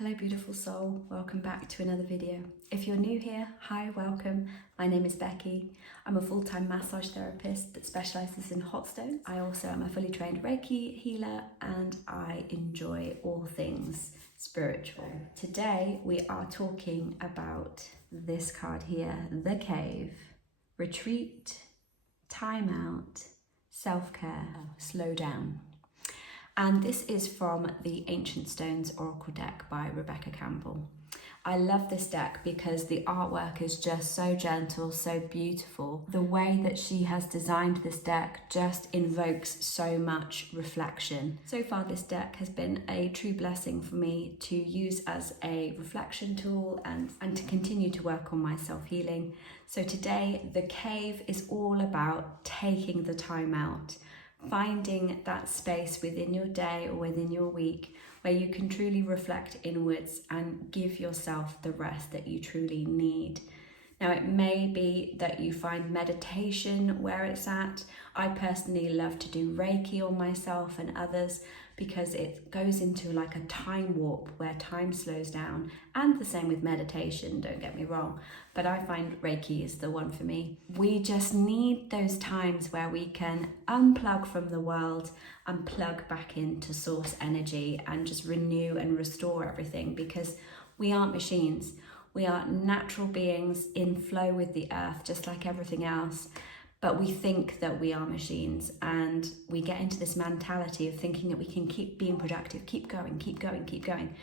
Hello beautiful soul, welcome back to another video. If you're new here, hi, welcome. My name is Becky. I'm a full-time massage therapist that specialises in hot stones. I also am a fully trained Reiki healer and I enjoy all things spiritual. Today we are talking about this card here, the cave, retreat, time out, self-care, slow down. And this is from the Ancient Stones Oracle deck by Rebecca Campbell. I love this deck because the artwork is just so gentle, so beautiful. The way that she has designed this deck just invokes so much reflection. So far this deck has been a true blessing for me to use as a reflection tool and to continue to work on my self-healing. So today the cave is all about taking the time out, finding that space within your day or within your week where you can truly reflect inwards and give yourself the rest that you truly need. Now, it may be that you find meditation where it's at. I personally love to do Reiki on myself and others because it goes into like a time warp where time slows down, and the same with meditation, don't get me wrong, but I find Reiki is the one for me. We just need those times where we can unplug from the world and plug back into source energy and just renew and restore everything, because we aren't machines. We are natural beings in flow with the earth, just like everything else. But we think that we are machines, and we get into this mentality of thinking that we can keep being productive, keep going.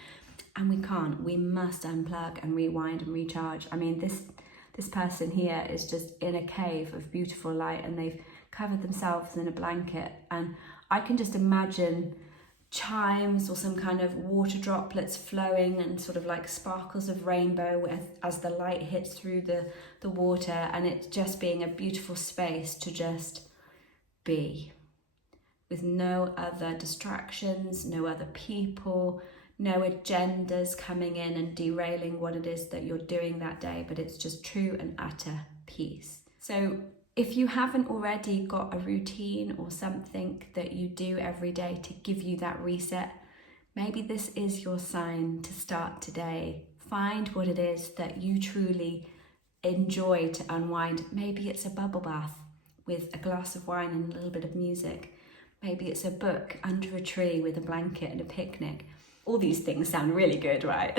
And we can't. We must unplug and rewind and recharge. I mean, this person here is just in a cave of beautiful light and they've covered themselves in a blanket. And I can just imagine chimes or some kind of water droplets flowing and sort of like sparkles of rainbow as the light hits through the water, and it just being a beautiful space to just be with no other distractions, no other people, no agendas coming in and derailing what it is that you're doing that day, but it's just true and utter peace. So if you haven't already got a routine or something that you do every day to give you that reset, maybe this is your sign to start today. Find what it is that you truly enjoy to unwind. Maybe it's a bubble bath with a glass of wine and a little bit of music. Maybe it's a book under a tree with a blanket and a picnic. All these things sound really good, right?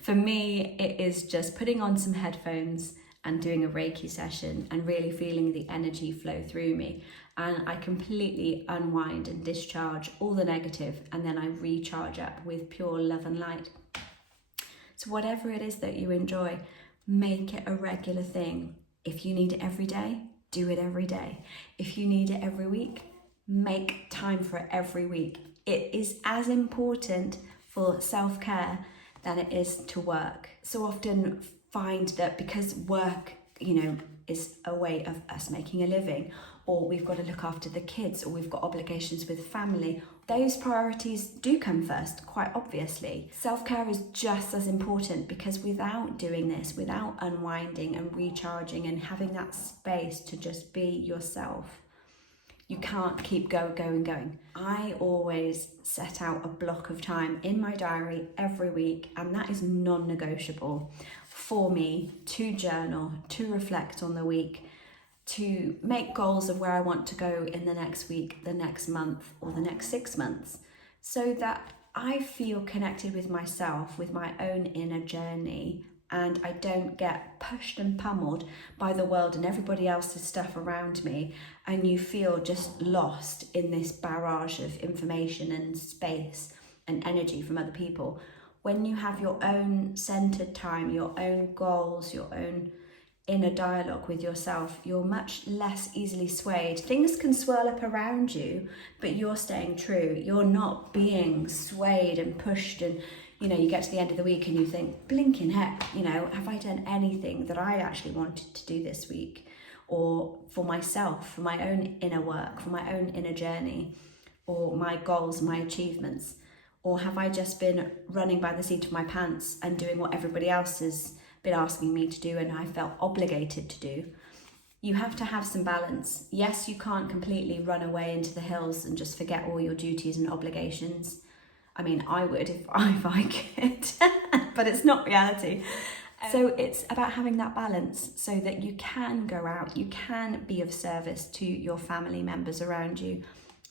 For me, it is just putting on some headphones and doing a Reiki session and really feeling the energy flow through me. And I completely unwind and discharge all the negative, and then I recharge up with pure love and light. So whatever it is that you enjoy, make it a regular thing. If you need it every day, do it every day. If you need it every week, make time for it every week. It is as important for self-care than it is to work. So often find that because work, is a way of us making a living, or we've got to look after the kids, or we've got obligations with family, those priorities do come first, quite obviously. Self-care is just as important, because without doing this, without unwinding and recharging and having that space to just be yourself, you can't keep going. I always set out a block of time in my diary every week, and that is non-negotiable for me, to journal, to reflect on the week, to make goals of where I want to go in the next week, the next month, or the next 6 months, so that I feel connected with myself, with my own inner journey, and I don't get pushed and pummeled by the world and everybody else's stuff around me, and you feel just lost in this barrage of information and space and energy from other people. When you have your own centered time, your own goals, your own inner dialogue with yourself, you're much less easily swayed. Things can swirl up around you, but you're staying true. You're not being swayed and pushed, and you get to the end of the week and you think, blinking heck, have I done anything that I actually wanted to do this week? Or for myself, for my own inner work, for my own inner journey, or my goals, my achievements? Or have I just been running by the seat of my pants and doing what everybody else has been asking me to do and I felt obligated to do? You have to have some balance. Yes, you can't completely run away into the hills and just forget all your duties and obligations. I mean, I would if I could, but it's not reality. So it's about having that balance so that you can go out, you can be of service to your family members around you.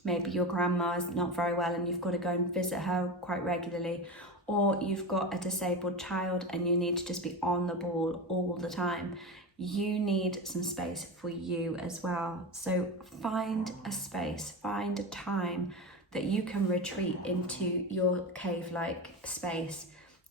Maybe your grandma's not very well and you've got to go and visit her quite regularly, or you've got a disabled child and you need to just be on the ball all the time. You need some space for you as well. So find a space, find a time that you can retreat into your cave-like space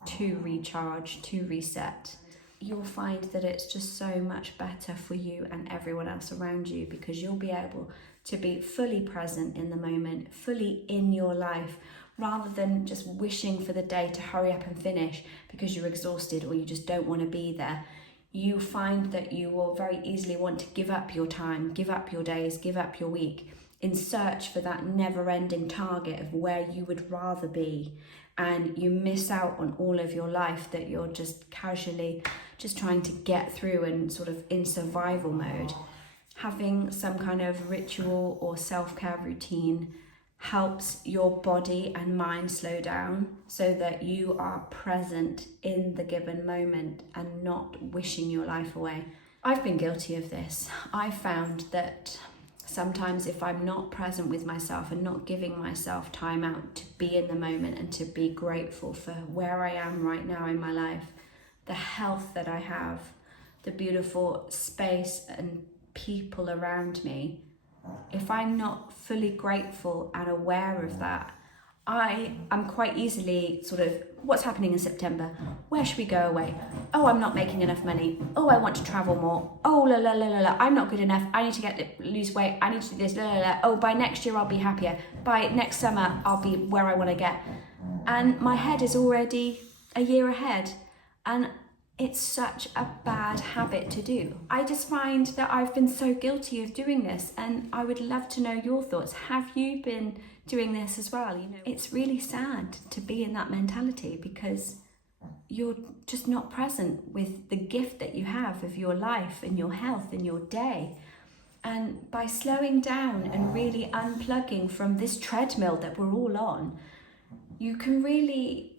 to recharge, to reset. You'll find that it's just so much better for you and everyone else around you, because you'll be able to be fully present in the moment, fully in your life, rather than just wishing for the day to hurry up and finish because you're exhausted or you just don't want to be there. You find that you will very easily want to give up your time, give up your days, give up your week in search for that never-ending target of where you would rather be. And you miss out on all of your life that you're just casually just trying to get through and sort of in survival mode. Having some kind of ritual or self-care routine helps your body and mind slow down so that you are present in the given moment and not wishing your life away. I've been guilty of this. I found that sometimes if I'm not present with myself and not giving myself time out to be in the moment and to be grateful for where I am right now in my life, the health that I have, the beautiful space and people around me, if I'm not fully grateful and aware of that, I am quite easily sort of, what's happening in September? Where should we go away? Oh, I'm not making enough money. Oh, I want to travel more. Oh, la la la la la, I'm not good enough. I need to lose weight. I need to do this, la la la. Oh, by next year I'll be happier. By next summer I'll be where I want to get. And my head is already a year ahead. And it's such a bad habit to do. I just find that I've been so guilty of doing this, and I would love to know your thoughts. Have you been doing this as well? You know, it's really sad to be in that mentality because you're just not present with the gift that you have of your life and your health and your day. And by slowing down and really unplugging from this treadmill that we're all on, you can really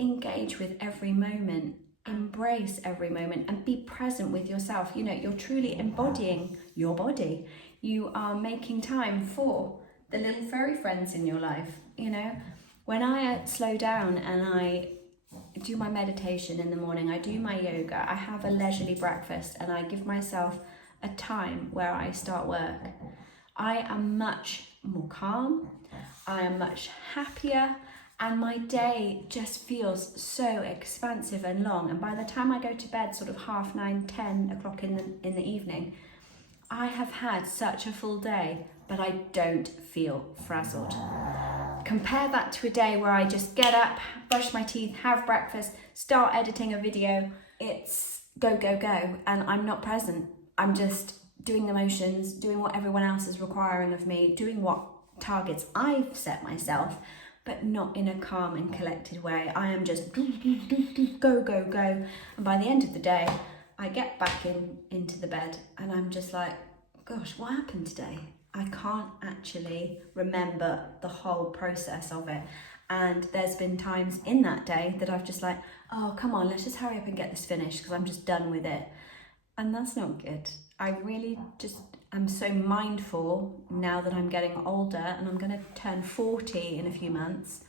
engage with every moment, embrace every moment and be present with yourself. You know, you're truly embodying your body. You are making time for the little furry friends in your life. You know, when I slow down and I do my meditation in the morning, I do my yoga, I have a leisurely breakfast and I give myself a time where I start work, I am much more calm, I am much happier, and my day just feels so expansive and long. And by the time I go to bed, sort of 9:30, 10 o'clock in the evening, I have had such a full day, but I don't feel frazzled. Compare that to a day where I just get up, brush my teeth, have breakfast, start editing a video. It's go, go, go, and I'm not present. I'm just doing the motions, doing what everyone else is requiring of me, doing what targets I've set myself, but not in a calm and collected way. I am just go, go, go. And by the end of the day, I get back into the bed and I'm just like, gosh, what happened today? I can't actually remember the whole process of it. And there's been times in that day that I've just like, oh, come on, let's just hurry up and get this finished because I'm just done with it. And that's not good. I really just am so mindful now that I'm getting older and I'm going to turn 40 in a few months.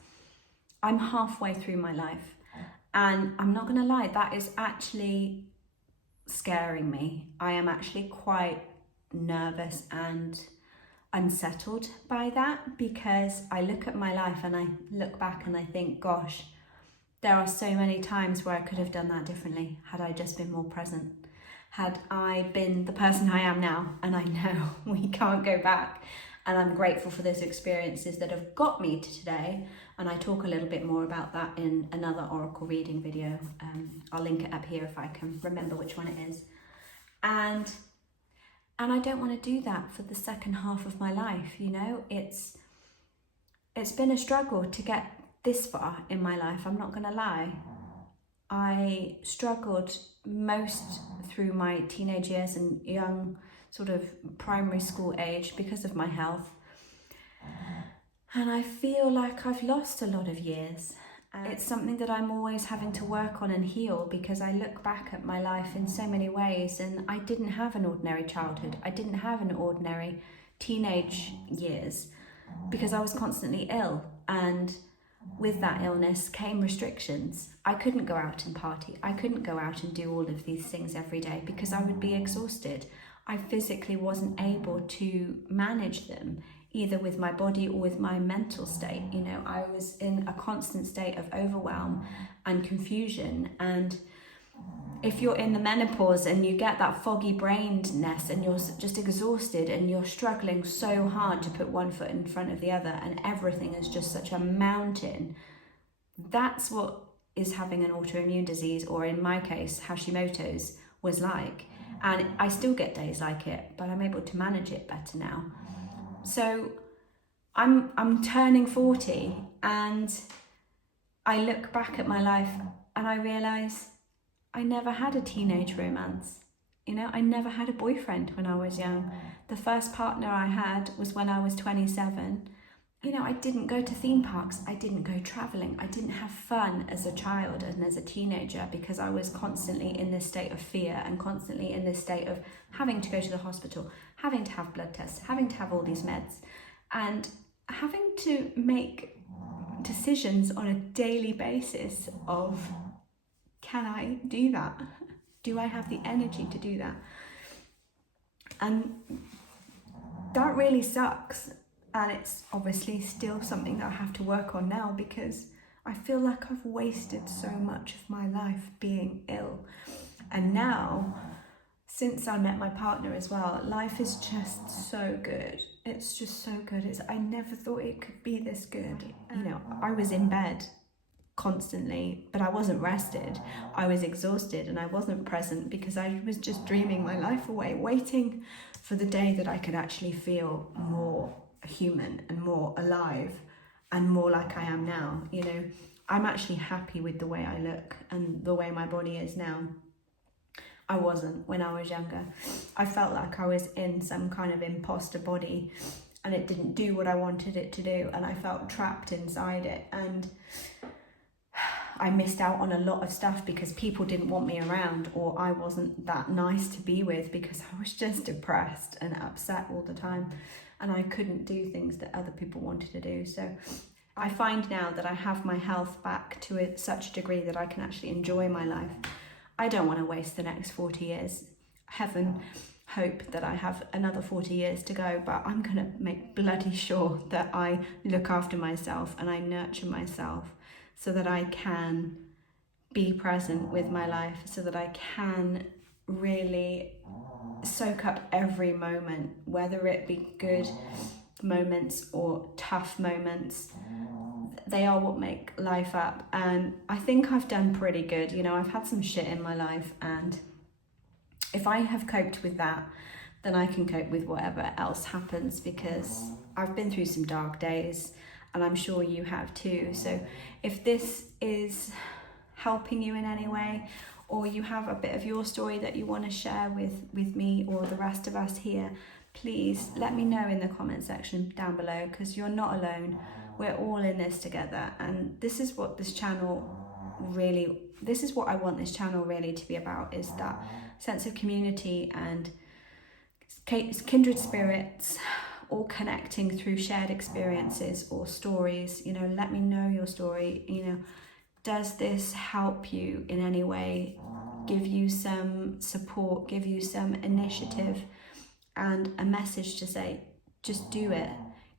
I'm halfway through my life and I'm not going to lie, that is actually scaring me. I am actually quite nervous and unsettled by that because I look at my life and I look back and I think, gosh, there are so many times where I could have done that differently had I just been more present. Had I been the person I am now, and I know we can't go back, and I'm grateful for those experiences that have got me to today, and I talk a little bit more about that in another oracle reading video. I'll link it up here if I can remember which one it is. And I don't want to do that for the second half of my life, you know. It's been a struggle to get this far in my life, I'm not going to lie. I struggled most through my teenage years and young sort of primary school age because of my health. And I feel like I've lost a lot of years. It's something that I'm always having to work on and heal, because I look back at my life in so many ways, and I didn't have an ordinary childhood. I didn't have an ordinary teenage years, because I was constantly ill, and with that illness came restrictions. I couldn't go out and party. I couldn't go out and do all of these things every day because I would be exhausted. I physically wasn't able to manage them, either with my body or with my mental state. You know, I was in a constant state of overwhelm and confusion. And if you're in the menopause and you get that foggy brainedness and you're just exhausted and you're struggling so hard to put one foot in front of the other and everything is just such a mountain, that's what is having an autoimmune disease, or in my case, Hashimoto's, was like. And I still get days like it, but I'm able to manage it better now. So I'm turning 40, and I look back at my life and I realise I never had a teenage romance. You know, I never had a boyfriend when I was young. The first partner I had was when I was 27. You know, I didn't go to theme parks. I didn't go travelling. I didn't have fun as a child and as a teenager, because I was constantly in this state of fear and constantly in this state of having to go to the hospital, having to have blood tests, having to have all these meds, and having to make decisions on a daily basis of, can I do that? Do I have the energy to do that? And that really sucks. And it's obviously still something that I have to work on now, because I feel like I've wasted so much of my life being ill. And now, since I met my partner as well, life is just so good. It's just so good. I never thought it could be this good. You know, I was in bed constantly, but I wasn't rested. I was exhausted and I wasn't present, because I was just dreaming my life away, waiting for the day that I could actually feel more human and more alive and more like I am now. You know, I'm actually happy with the way I look and the way my body is now. I wasn't when I was younger. I felt like I was in some kind of imposter body and it didn't do what I wanted it to do, and I felt trapped inside it, and I missed out on a lot of stuff because people didn't want me around, or I wasn't that nice to be with because I was just depressed and upset all the time, and I couldn't do things that other people wanted to do. So I find now that I have my health back to such a degree that I can actually enjoy my life. I don't want to waste the next 40 years. Heaven hope that I have another 40 years to go, but I'm going to make bloody sure that I look after myself and I nurture myself, so that I can be present with my life, so that I can really soak up every moment, whether it be good moments or tough moments. They are what make life up, and I think I've done pretty good. You know, I've had some shit in my life, and if I have coped with that, then I can cope with whatever else happens, because I've been through some dark days, and I'm sure you have too. So if this is helping you in any way, or you have a bit of your story that you want to share with me or the rest of us here, please let me know in the comment section down below, because you're not alone. We're all in this together, and this is what this channel really, this is what I want this channel really to be about, is that sense of community and kindred spirits, all connecting through shared experiences or stories. You know, let me know your story. You know, does this help you in any way? Give you some support, give you some initiative and a message to say, just do it.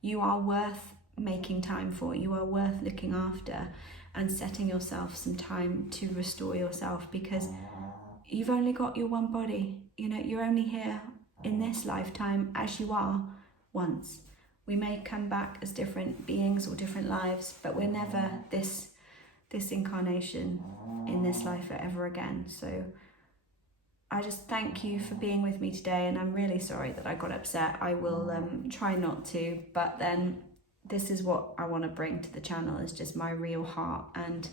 You are worth making time for. You are worth looking after and setting yourself some time to restore yourself, because you've only got your one body. You know, you're only here in this lifetime as you are once. We may come back as different beings or different lives, but we're never this incarnation in this life ever again. So I just thank you for being with me today, and I'm really sorry that I got upset. I will try not to, but then this is what I want to bring to the channel, is just my real heart and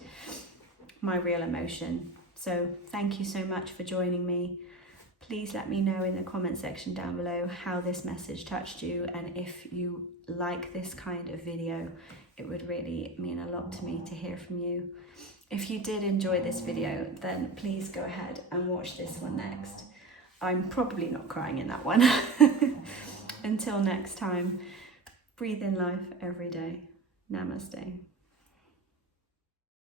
my real emotion. So thank you so much for joining me. Please let me know in the comment section down below how this message touched you, and if you like this kind of video, it would really mean a lot to me to hear from you. If you did enjoy this video, then please go ahead and watch this one next. I'm probably not crying in that one. Until next time, breathe in life every day. Namaste.